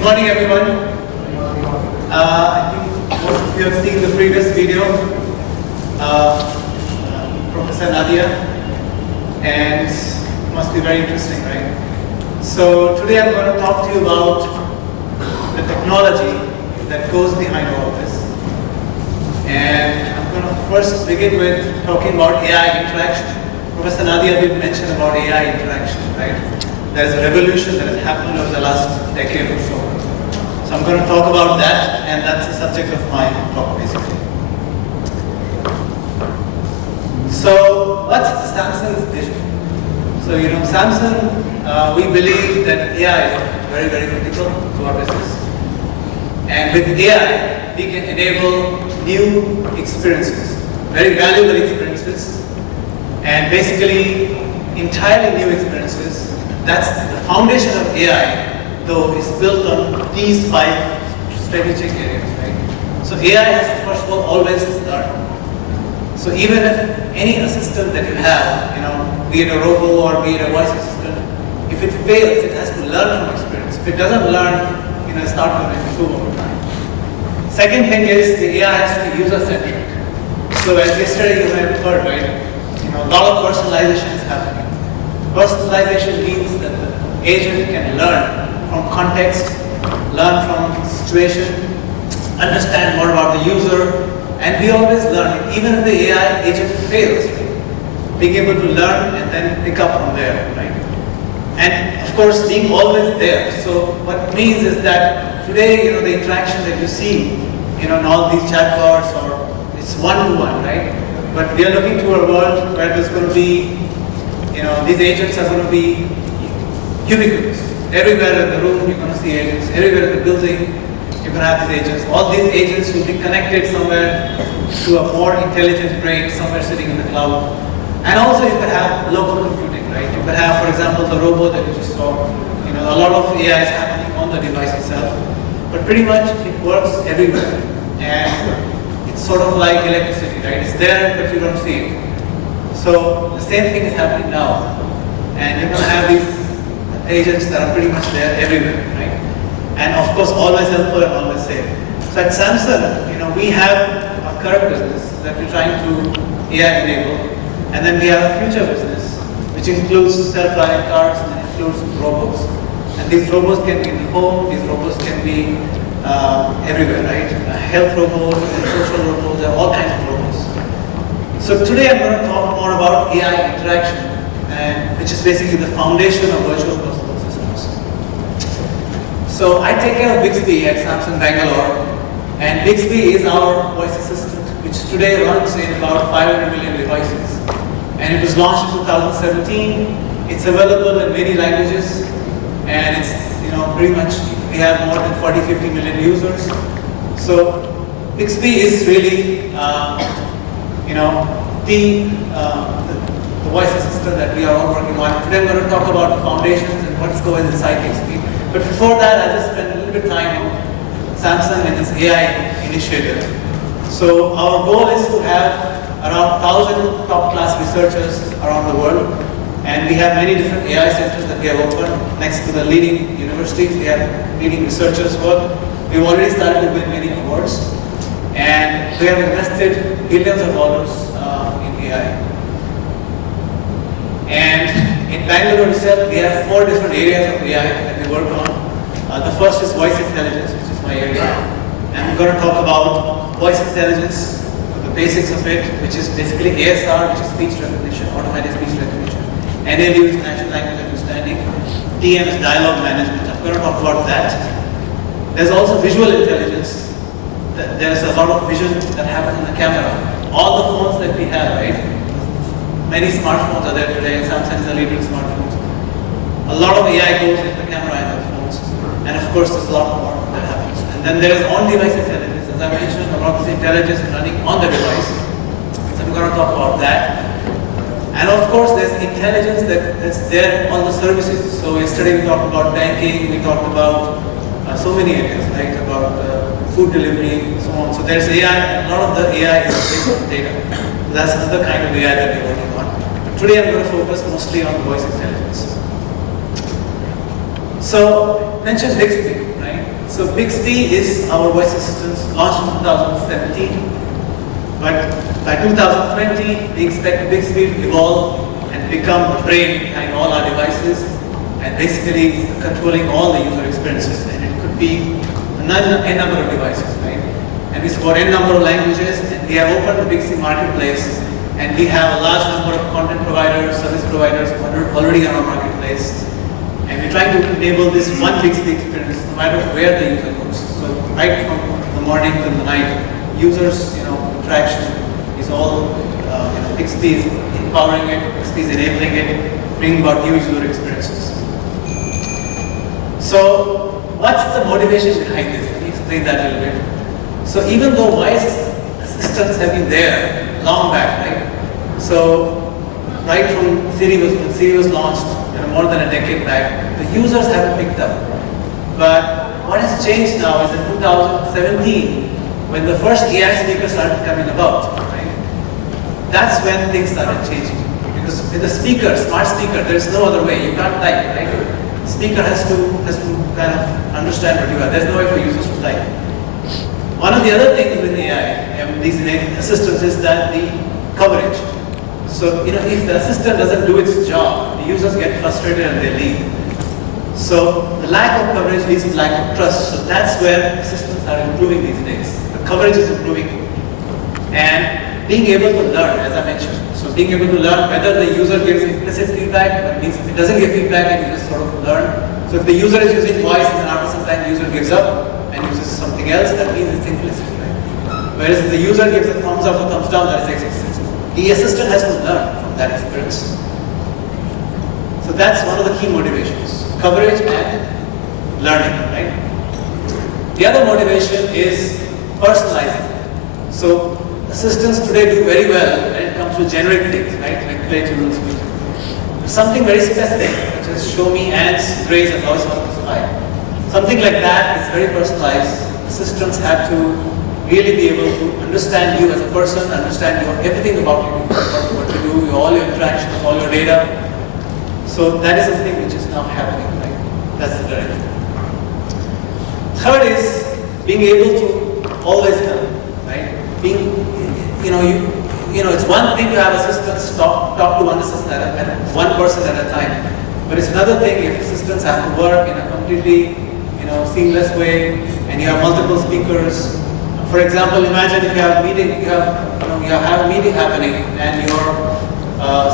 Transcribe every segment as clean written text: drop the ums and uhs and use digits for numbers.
Good morning, everyone. I think most of you have seen the previous video, Professor Nadia, and it must be very interesting, right? So today I'm going to talk to you about the technology that goes behind all this. And I'm going to first begin with talking about AI interaction. Professor Nadia did mention about AI interaction, right? There's a revolution that has happened over the last decade or so. So I'm going to talk about that, and that's the subject of my talk, basically. So what's Samsung's vision? So, Samsung, we believe that AI is very, very critical to our business. And with AI, we can enable new experiences, very valuable experiences, and basically entirely new experiences. That's the foundation of AI, though, is built on these 5 strategic areas, right? So AI has to, first of all, always learn. So even if any assistant that you have, be it a robo or be it a voice assistant, if it fails, it has to learn from experience. If it doesn't learn, it's not going to improve over time. Second thing is the AI has to be user-centric. So as yesterday you may have heard, right? A lot of personalization is happening. Personalization means that the agent can learn from context, learn from situation, understand more about the user, and we always learn. Even if the AI agent fails, being able to learn and then pick up from there, right? And of course, being always there. So what it means is that today, the interaction that you see, in all these chatbots, or it's one-to-one, right? But we are looking to a world where there's going to be, these agents are going to be ubiquitous. Everywhere in the room, you're going to see agents. Everywhere in the building, you're going to have these agents. All these agents will be connected somewhere to a more intelligent brain, somewhere sitting in the cloud. And also, you could have local computing, right? You could have, for example, the robot that you just saw. A lot of AI is happening on the device itself. But pretty much, it works everywhere. And it's sort of like electricity, right? It's there, but you don't see it. So the same thing is happening now. And you're going to have these agents that are pretty much there everywhere, right? And of course, always helpful and always safe. So at Samsung, we have our current business that we're trying to AI enable. And then we have a future business, which includes self-driving cars and includes robots. And these robots can be in the home, these robots can be everywhere, right? Health robots, and social robots, there are all kinds of robots. So today I'm going to talk more about AI interaction, which is basically the foundation of virtual personal systems. So I take care of Bixby at Samsung Bangalore, and Bixby is our voice assistant, which today runs in about 500 million devices. And it was launched in 2017. It's available in many languages, and it's pretty much we have more than 40-50 million users. So Bixby is really the voice assistant that we are all working on. Today I'm going to talk about the foundations and what's going inside Bixby. But before that, I'll just spend a little bit of time on Samsung and its AI initiative. So our goal is to have around 1,000 top-class researchers around the world. And we have many different AI centers that we have opened next to the leading universities. We have leading researchers work. We've already started to win many awards. And we have invested billions of dollars in AI. And in Bangalore itself, we have 4 different areas of AI that we work on. The first is voice intelligence, which is my area. And I'm going to talk about voice intelligence, the basics of it, which is basically ASR, which is speech recognition, automatic speech recognition. NLU is natural language understanding. TM is dialogue management. I'm going to talk about that. There's also visual intelligence. There's a lot of vision that happens in the camera. All the phones that we have, right? Many smartphones are there today. Samsung is the leading smartphones. A lot of AI goes into the camera in the phones. And of course, there's a lot more that happens. And then there is on-device intelligence. As I mentioned, a lot of this intelligence is running on the device. So I'm going to talk about that. And of course, there's intelligence that's there on the services. So yesterday we talked about banking, we talked about so many areas, right? About food delivery, so on. So there's AI, a lot of the AI is based on data. So that's another kind of AI that we're working on. But today I'm going to focus mostly on voice intelligence. So, mentioned Bixby, right? So Bixby is our voice assistant launched in 2017. But by 2020, we expect Bixby to evolve and become the brain behind all our devices and basically controlling all the user experiences. And it could be a number of devices, right? And we support n number of languages, and we have opened the Bixby marketplace, and we have a large number of content providers, service providers already on our marketplace. And we're trying to enable this one Bixby experience no matter where the user goes. So right from the morning to the night, users, interaction is all, Bixby is empowering it, Bixby is enabling it, bringing about new user experiences. So what's the motivation behind this? Let me explain that a little bit. So even though voice assistants have been there long back, right? So right from when Siri was launched, more than a decade back, the users haven't picked up. But what has changed now is in 2017, when the first AI speakers started coming about, right? That's when things started changing. Because with the speaker, smart speaker, there is no other way. You can't type, right? The speaker has to kind of understand what you are. There's no way for users to type. One of the other things with AI and these assistants is that the coverage. So, if the assistant doesn't do its job, the users get frustrated and they leave. So, the lack of coverage leads to lack of trust. So, that's where assistants are improving these days. The coverage is improving. And being able to learn, as I mentioned. So, being able to learn whether the user gives implicit feedback, that means if it doesn't give feedback, and you just sort of learn. So, if the user is using voice and then after some time the user gives up and uses something else, that means it's implicit, right? Whereas if the user gives a thumbs up or thumbs down, that is explicit. The assistant has to learn from that experience. So that's one of the key motivations, coverage and learning, right? The other motivation is personalizing. So assistants today do very well when it comes to generic things, right? Like play children's music. Something very specific, such as show me ants, graze, and voice of the sky. Something like that is very personalized. Assistants have to really be able to understand you as a person, understand everything about you, what you do, all your interactions, all your data. So that is something which is now happening, right? That's the direction. Third is being able to always help, right? Being, it's one thing to have assistants talk to one assistant at one person at a time, but it's another thing if assistants have to work in a completely, seamless way, and you have multiple speakers. For example, imagine if you have a meeting, you have a meeting happening, and your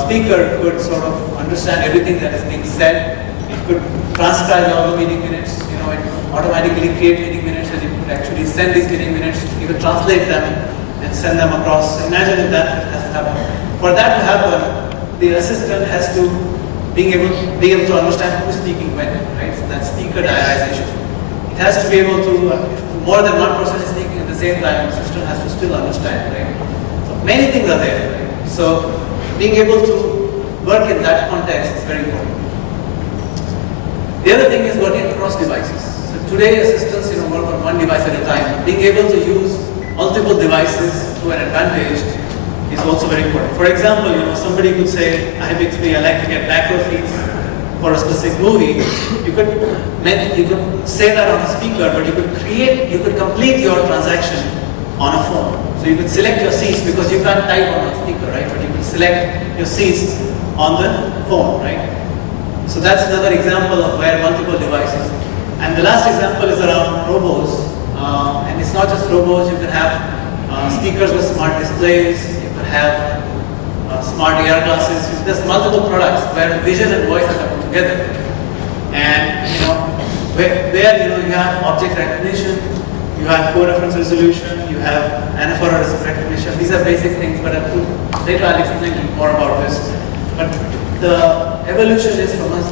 speaker could sort of understand everything that is being said. It could transcribe all the meeting minutes. It could automatically create meeting minutes, and it could actually send these meeting minutes. You could translate them and send them across. Imagine if that has to happen. For that to happen, the assistant has to be able to understand who is speaking when, right? So that's speaker diarization. It has to be able to, if more than one person is speaking at the same time, the system has to still understand, right? So many things are there, right? So being able to work in that context is very important. The other thing is working across devices. So today assistants work on one device at a time. Being able to use multiple devices to an advantage is also very important. For example, somebody could say, I like to get back row seats for a specific movie. You could say that on a speaker, but you could complete your transaction on a phone. So you could select your seats because you can't type on a speaker, right? But you could select your seats on the phone, right? So that's another example of where multiple devices. And the last example is around robos. And it's not just robos, you can have speakers with smart displays, you could have smart AR glasses. There's multiple products where vision and voice are coming together. And where you have object recognition, you have co-reference resolution, you have anaphora recognition. These are basic things, but later I'll explain more about this. But the evolution is from us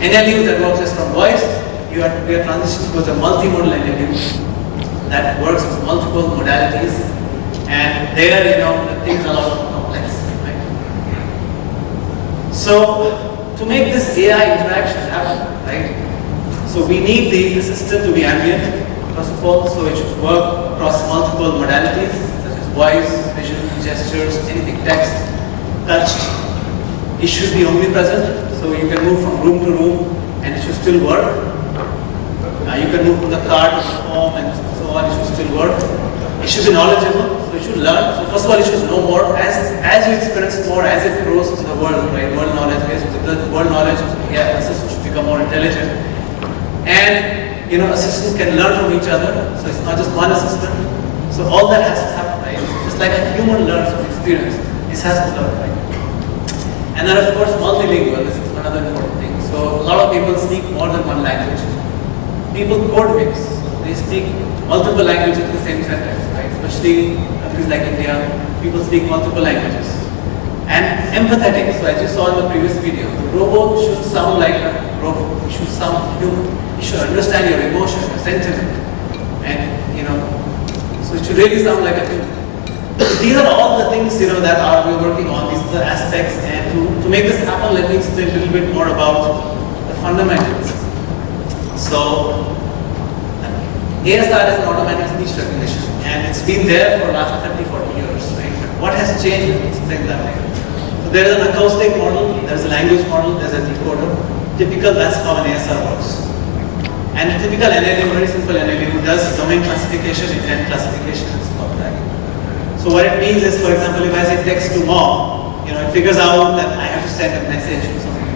NLU that works just from voice. We are transitioning towards a multimodal NLU that works with multiple modalities, and there the things are a lot more complex. Right? So to make this AI interaction happen, right? So we need the assistant to be ambient, first of all, so it should work across multiple modalities such as voice, vision, gestures, anything, text, touch. It should be omnipresent, so you can move from room to room and it should still work. You can move from the car to the home and so on. It should still work. It should be knowledgeable. So it should learn. So first of all, it should know more. As you experience more, as it grows in the world, right? World knowledge based. The world knowledge, yeah, assistant should become more intelligent. And assistants can learn from each other. So it's not just one assistant. So all that has to happen, right? Just like a human learns from experience, this has to learn, right? And then of course, multilingual is another important thing. So a lot of people speak more than one language. People code mix. So they speak multiple languages in the same sentence, right? Especially countries like India, people speak multiple languages. And empathetic. So as you saw in the previous video, the robot should sound like a robot. It should sound human. It should understand your emotion, your sentiment, and so it should really sound like a human. These are all the things that we're working on. These are the aspects, and to make this happen, let me explain a little bit more about the fundamentals. So, ASR is an automatic speech recognition, and it's been there for the last 30-40 years, right? What has changed? Let me explain that. So there is an acoustic model, there is a language model, there is a decoder. Typical, that's how an ASR works. And a typical NLU, very simple NLU, does domain classification, intent classification, and stuff like that. So what it means is, for example, if I say text to mom, it figures out that I have to send a message to somebody.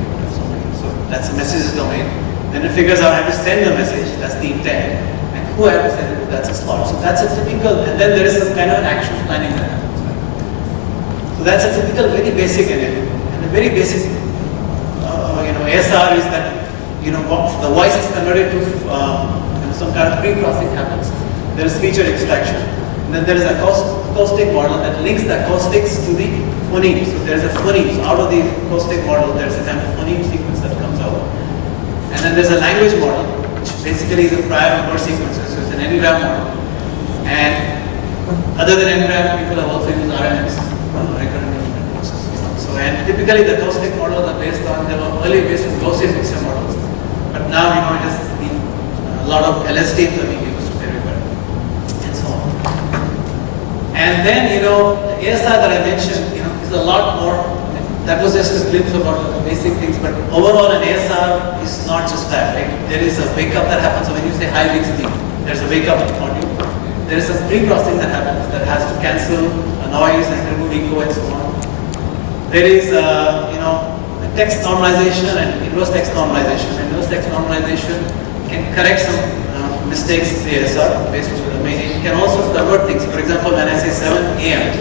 So that's the messages domain. Then it figures out I have to send a message, that's the intent. And who I have to send it to, that's a slot. So that's a typical, and then there is some kind of an action planning that happens. Right? So that's a typical, very basic NLU. And the very basic ASR is that the voice is converted to some kind of pre-processing happens. There is feature extraction. And then there is a acoustic model that links the acoustics to the phoneme. So there is a phoneme. So out of the acoustic model, there is a kind of phoneme sequence that comes out. And then there's a language model, which basically is a prior and post sequences. So it's an N-gram model. And other than N-gram, people have also used RNNs, recurrent neural processes. So and typically the acoustic models are based on, they were earlier based on Gaussian mixture models. But now, it has been, a lot of LSTMs are being used everywhere, and so on. And then, the ASR that I mentioned, is a lot more. That was just a glimpse about the basic things, but overall, an ASR is not just that, right? There is a wake up that happens. So when you say hi Bixby, there's a wake up module. There is some pre-processing that happens that has to cancel a noise and remove echo and so on. There is, text normalization and inverse text normalization. Inverse text normalization can correct some mistakes in the ASR based on the domain. It can also convert things. For example, when I say 7 a.m.,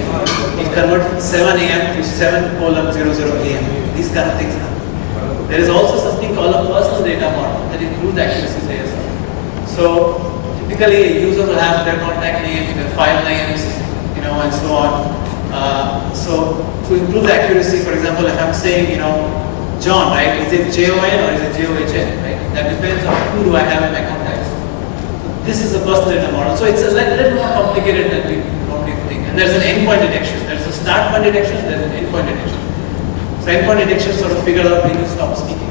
it converts 7 a.m. to 7:00 a.m. These kind of things happen. There is also something called a personal data model that improves the accuracy of the ASR. So typically, a user will have their contact names, their file names, and so on. So to improve the accuracy, for example, if I'm saying, John, right? Is it J-O-N or is it J-O-H-N, right? That depends on who do I have in my contacts. This is a personal data model. So it's a little more complicated than we normally think. And there's an endpoint detection. There's a start point detection, there's an endpoint detection. So endpoint detection sort of figures out when you stop speaking,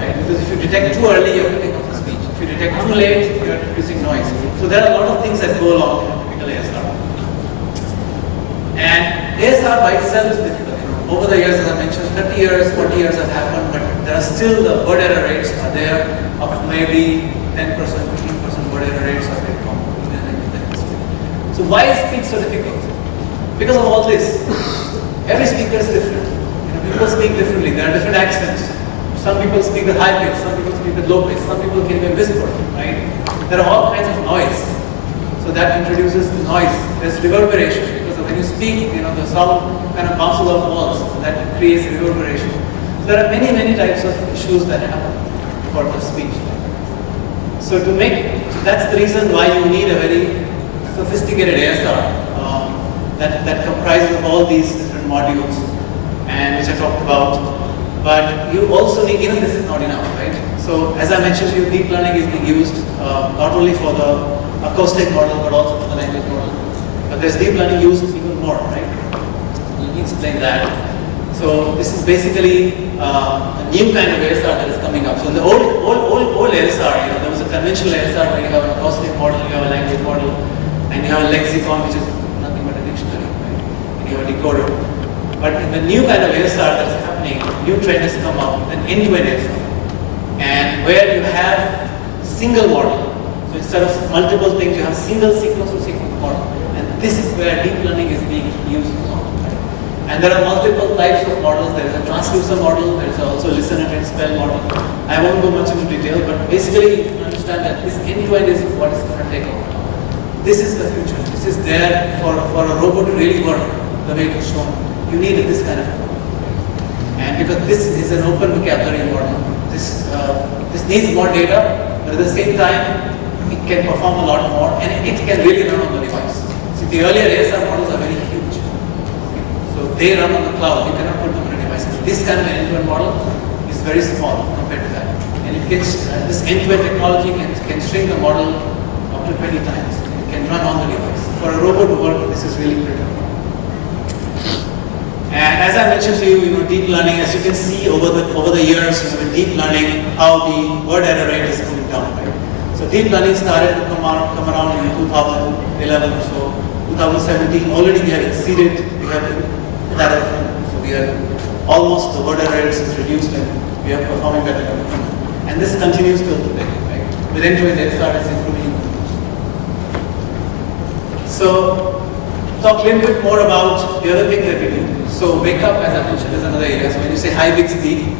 right? Because if you detect too early, you're picking up the speech. If you detect too late, you're producing noise. So there are a lot of things that go along in a typical ASR. And ASR by itself is difficult. Over the years, as I mentioned, 30 years, 40 years have happened, but there are still the word error rates are there of maybe 10%, 15% word error rates are very common. So why is speech so difficult? Because of all this. Every speaker is different. People speak differently. There are different accents. Some people speak with high pitch, some people speak with low pitch, some people can even whisper, right? There are all kinds of noise. So that introduces noise. There's reverberation. When you speak, the sound kind of bounces off walls, so that creates reverberation. So there are many, many types of issues that happen for the speech. So that's the reason why you need a very sophisticated ASR that comprises of all these different modules, and which I talked about. But you also need, even this is not enough, right? So as I mentioned to you, deep learning is being used not only for the acoustic model, but also for the language model. But there's deep learning used even more, right? Let me explain that. So this is basically a new kind of ASR that is coming up. So in the old ASR, there was a conventional ASR where you have an acoustic model, you have a language model, and you have a lexicon, which is nothing but a dictionary, right? And you have a decoder. But in the new kind of ASR that is happening, new trend has come up, an end-to-end ASR, and where you have single model. So instead of multiple things, you have single sequence to sequence model. And this is where deep learning is being used now. Right? And there are multiple types of models. There is a transducer model, there is also a listen and spell model. I won't go much into detail, but basically you understand that this end-to-end is what is going to take over. This is the future. This is there for a robot to really work the way it is shown. You need this kind of model. And because this is an open vocabulary model, this needs more data, but at the same time, it can perform a lot more, and it can really run on the device. See, the earlier ASR models are very huge. So they run on the cloud, you cannot put them on a device. But this kind of an end-to-end model is very small compared to that. And it gets, this end-to-end technology can shrink the model up to 20 times. It can run on the device. For a robot to work, this is really critical. And as I mentioned to you, deep learning, as you can see over the years, with deep learning, how the word error rate is coming down, right? So deep learning started to come around in 2011 or so, 2017. Already we have exceeded, that. So we are almost, the word error rate is reduced, and we are performing better than human. And this continues till today, right? With end-to-end ASR is improving. So talk a little bit more about the other thing that we do. So wake up, as I mentioned, is another area. So when you say high Bixby,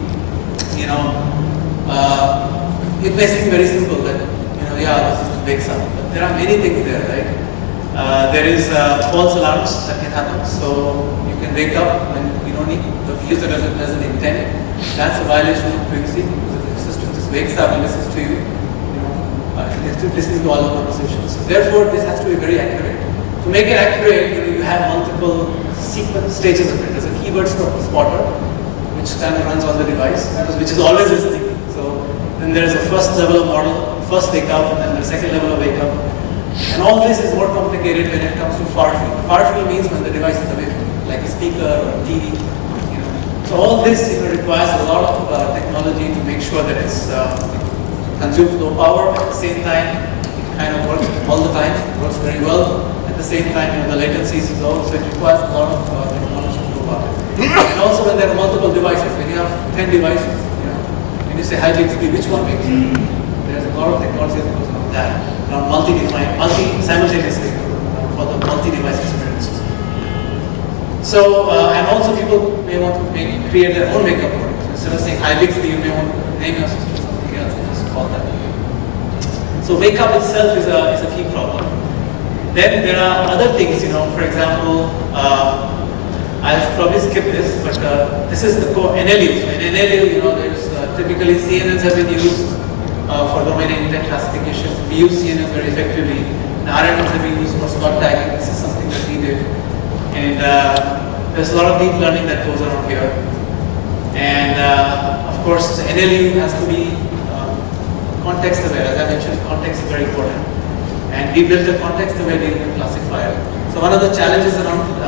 it may seem very simple that, the system wakes up. But there are many things there, right? There is false alarms that can happen. So you can wake up when you don't need, the user doesn't intend. That's a violation of privacy, because if the system just wakes up and listens to you, listening to all the conversations. So therefore, this has to be very accurate. To make it accurate, you have multiple sequence stages of it. There's a keyword spotter, which kind of runs on the device, which is always listening. So then there's a first level of model, first wake up, and then the second level of wake up. And all this is more complicated when it comes to far field. Far field means when the device is away from you, like a speaker or a TV. So all this requires a lot of technology to make sure that it's consumes low power. At the same time, it kind of works all the time. It works very well. At the same time, the latency is low, so it requires a lot of technology to go about it. And also when there are multiple devices, when you have 10 devices, when you say high Bixby, which one makes it? There's a lot of technology that goes on that, simultaneously for the multi-device experiences. So, and also people may want to create their own makeup work. So instead of saying high Bixby, you may want to name your system something else and just call that. So wake up itself is a key problem. Then there are other things, for example, I'll probably skip this, but this is the core NLU. So in NLU, there's typically CNNs have been used for domain intent classification. We use CNNs very effectively. And RNNs have been used for slot tagging. This is something that we did. And there's a lot of deep learning that goes around here. And of course, the NLU has to be context aware. As I mentioned, context is very important. And we built a context-aware data classifier. So one of the challenges around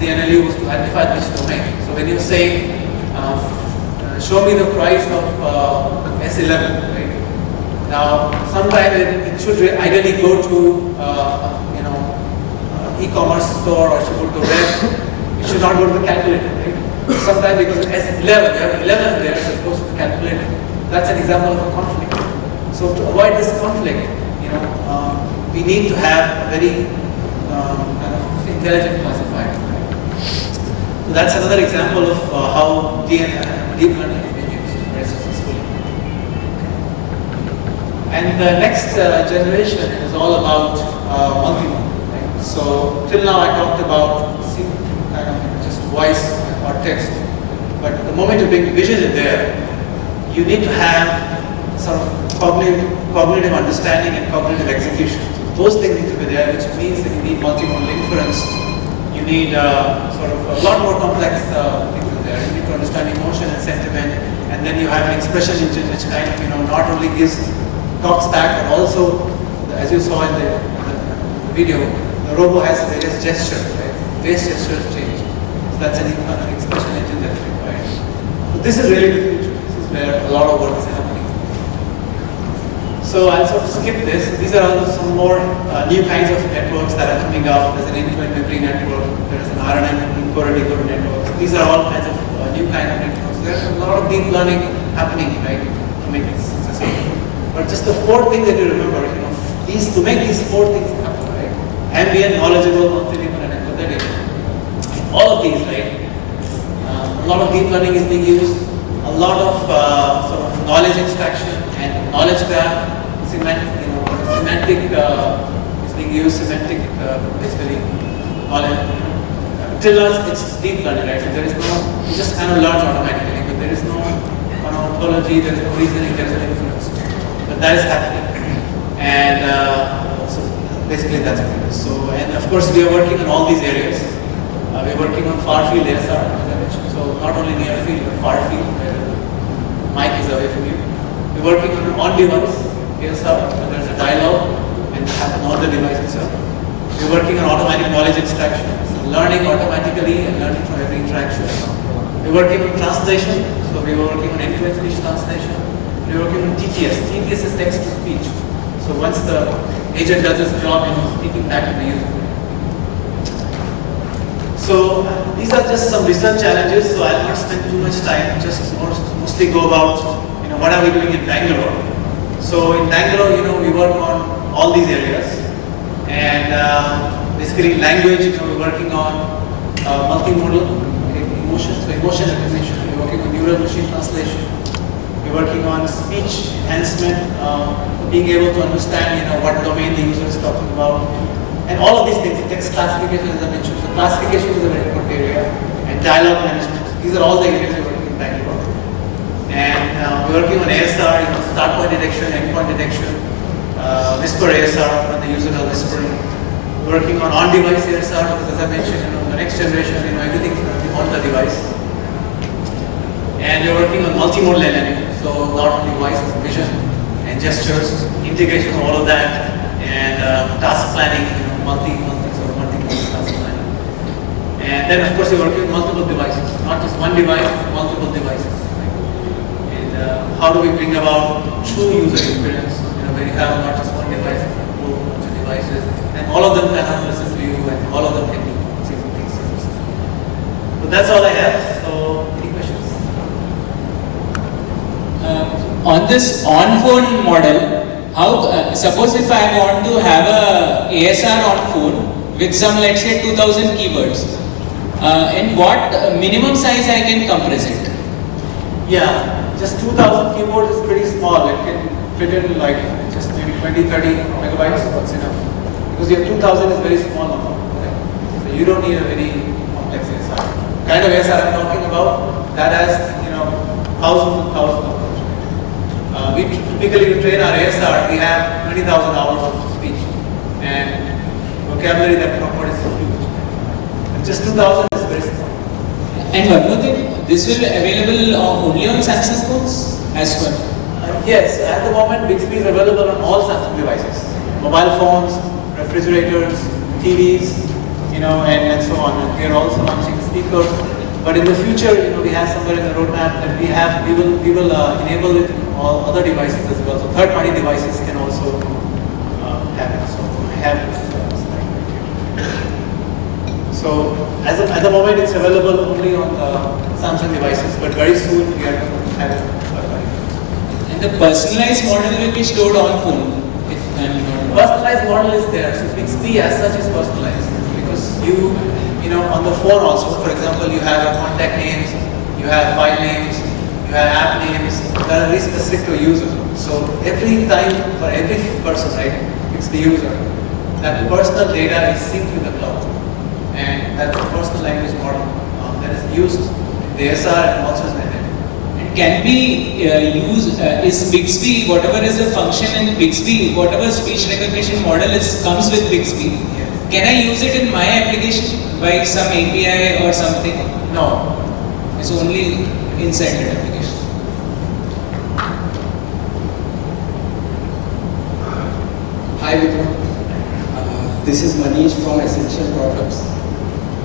the NLU was to identify which domain. So when you say, show me the price of S11, right? Now, sometimes it should ideally go to, e-commerce store, or should go to web. It should not go to the calculator, right? Sometimes because S11, you have 11 there as opposed to the calculator. That's an example of a conflict. So to avoid this conflict, we need to have a very kind of intelligent classifier. So that's another example of how deep learning is being used very successfully. And the next generation is all about multimodal. Right? So till now I talked about kind of just voice or text, but the moment you bring vision in there, you need to have sort of cognitive understanding and cognitive execution. So those things need to be there, which means that you need multimodal inference. You need sort of a lot more complex things in there. You need to understand emotion and sentiment, and then you have an expression engine which kind of not only talks back, but also, as you saw in the video, the robo has various gestures, right? Face gestures change. So that's an expression engine that's required. So this is really the future. This is where a lot of work is happening. So I'll sort of skip this. These are also some more new kinds of networks that are coming up. There's an end-to-end memory network. There's an RNN encoder-decoder networks. These are all kinds of new kind of networks. There's a lot of deep learning happening, right, to make this successful. But just the 4 things that you remember, these to make these 4 things happen, right? Ambient, knowledgeable, multilingual, and empathetic. All of these, right? A lot of deep learning is being used. A lot of sort of knowledge extraction and knowledge graph, semantic is being used. Semantic, basically, knowledge. Till us, it's deep learning, right? So there is no, it just kind of learns automatically, but there is no ontology, there is no reasoning, there is no inference. But that is happening. And so basically that's what it is. So, and of course we are working on all these areas. We are working on far field ASR, as I mentioned. So not only near field, but far field, where the mic is away from you. We're working on device ASR, where there's a dialogue and it happens on the device itself. We're working on automatic knowledge extraction, so learning automatically and learning from every interaction. We're working on translation, so we were working on end-to-end speech translation. We're working on TTS. TTS is text to speech. So once the agent does its job, speaking back to the user. So these are just some research challenges. So I'll not spend too much time. Just mostly go about what are we doing in Bangalore. So in Bangalore, we work on all these areas, and basically language. We're working on multimodal emotion. So emotion recognition. We're working on neural machine translation. We're working on speech enhancement, being able to understand what domain the user is talking about, and all of these things. Text classification, as I mentioned. So classification is a very important area, and dialogue management. These are all the areas we're working in Bangalore. And we're working on ASR, start point detection, end point detection, whisper ASR when the users are whispering. We're working on on-device ASR because, as I mentioned, the next generation, everything is going to be on the device. And we're working on multimodal LLM. So not only voice, vision, and gestures, integration of all of that, and task planning, multi-modal task planning. And then of course we're working with multiple devices, not just one device, but multiple devices. Right? And how do we bring about true user experience, where you have not just one device, but a whole bunch of devices, and all of them can have listen to you, and all of them can do things. So that's all I have. So any questions? On this on-phone model, how suppose if I want to have a ASR on phone with some, let's say, 2000 keywords, in what minimum size I can compress it? Yeah, just 2000 keywords is pretty small. It can fit in like just maybe 20-30 megabytes. That's enough. Because your 2000 is very small number. Right? So you don't need a very complex ASR. Kind of ASR I'm talking about, that has thousands and thousands of words. We typically to train our ASR, we have 20,000 hours of speech, and vocabulary that proper is huge. And just 2,000 is very small. And one more thing, this will be available only on Samsung phones as well? Yes, at the moment Bixby is available on all Samsung devices. Mobile phones, refrigerators, TVs, and so on. And we are also launching speakers. But in the future, we have somewhere in the roadmap that we will enable it in all other devices as well. So third-party devices can also have it. So I have it. So at the moment, it's available only on the Samsung devices, but very soon we are going to have it third-party. And the personalized model will be stored on phone. Personalized model is there. So Bixby as such is personalized because you on the phone also, for example, you have contact names, you have file names, you have app names that are very specific to a user. So every time for every person, right, it's the user. That personal data is synced with the cloud. And that's a personal language model that is used in the ASR and also in the It can be used, is Bixby, whatever is the function in Bixby, whatever speech recognition model comes with Bixby, yes. Can I use it in my application by some API or something? No. It's only inside that application. Hi Vikram, this is Manish from Essential Products.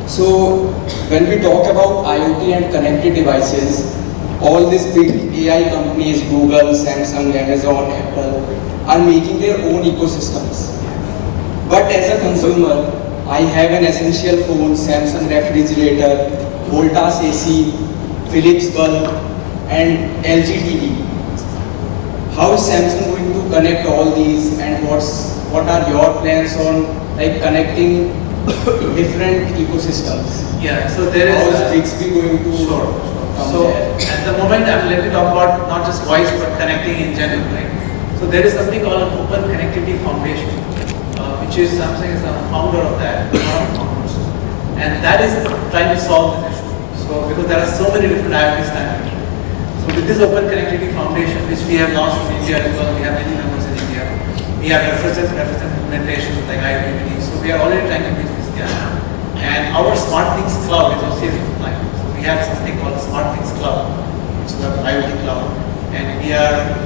So when we talk about IoT and connected devices, all these big AI companies, Google, Samsung, Amazon, Apple, are making their own ecosystems. But as a consumer, I have an Essential phone, Samsung refrigerator, Voltas AC, Philips bulb, and LG TV. How is Samsung going to connect all these, and what are your plans on like connecting different ecosystems? Yeah, so there is. How is Bixby going to Sure. come So there? at the moment, let me talk about not just voice but connecting in general, right? So there is something called an Open Connectivity Foundation, which is Samsung is a founder of that, one of the founders, and that is trying to solve this issue. So because there are so many different IoT standards, so with this Open Connectivity Foundation, which we have launched in India as well, we have many members in India. We have reference implementations like IoT. So we are already trying to bridge this gap. And our Smart Things Cloud is also compliant. So we have something called Smart Things Cloud, which is our IoT cloud, and we are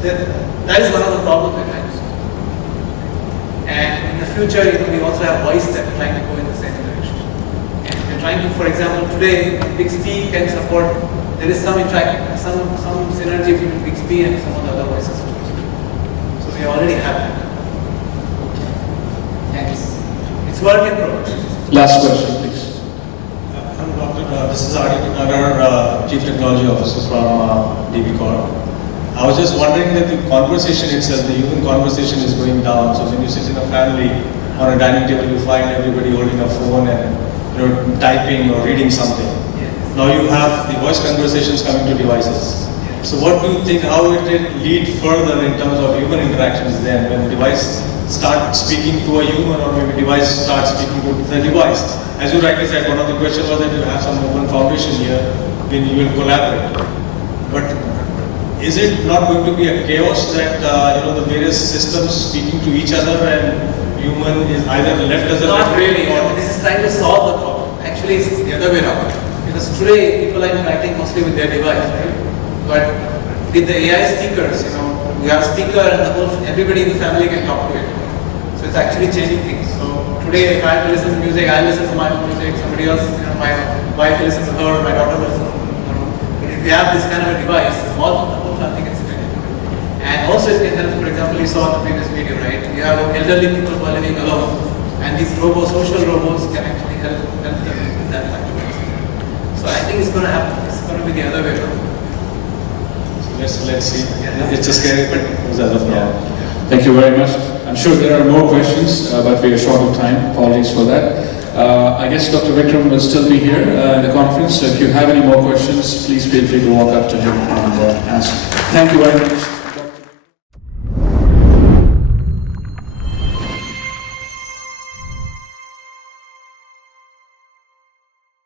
that is one of the problems we're trying to solve. And in the future, we also have voice that we're trying to go in the same direction. And we're trying to, for example, today Bixby can support. There is some synergy between Bixby and some of the other voice systems. So we already have that. Thanks. It's work in progress. Last question, please. I'm Dr. This is Adi Nagar, Chief Technology Officer from DB Corp. I was just wondering that the conversation itself, the human conversation is going down. So when you sit in a family on a dining table, you find everybody holding a phone and typing or reading something. Yes. Now you have the voice conversations coming to devices. Yes. So what do you think, how it will lead further in terms of human interactions then when the device starts speaking to a human or maybe device starts speaking to the device? As you rightly said, one of the questions was that you have some open foundation here, then you will collaborate. But is it not going to be a chaos that the various systems speaking to each other and human is either left as a Not really. This is trying to solve the problem. Actually, it's the other way around. Because today people are interacting mostly with their device, right? But with the AI speakers, we have a speaker and everybody in the family can talk to it. So it's actually changing things. So today, if I have to listen to music, I listen to my own music. Somebody else, my wife listens to her, my daughter listens to her. But if we have this kind of a device, the whole family can sit in it. And also it can help. For example, you saw in the previous video, right? You have elderly people who are living alone, and these social robots can actually help them with that activity. So I think it's going to happen. It's going to be the other way around. So let's see. It's a scary, but as of now. Thank you very much. I'm sure there are more questions, but we are short of time. Apologies for that. I guess Dr. Vikram will still be here in the conference. So if you have any more questions, please feel free to walk up to him and ask. Thank you very much.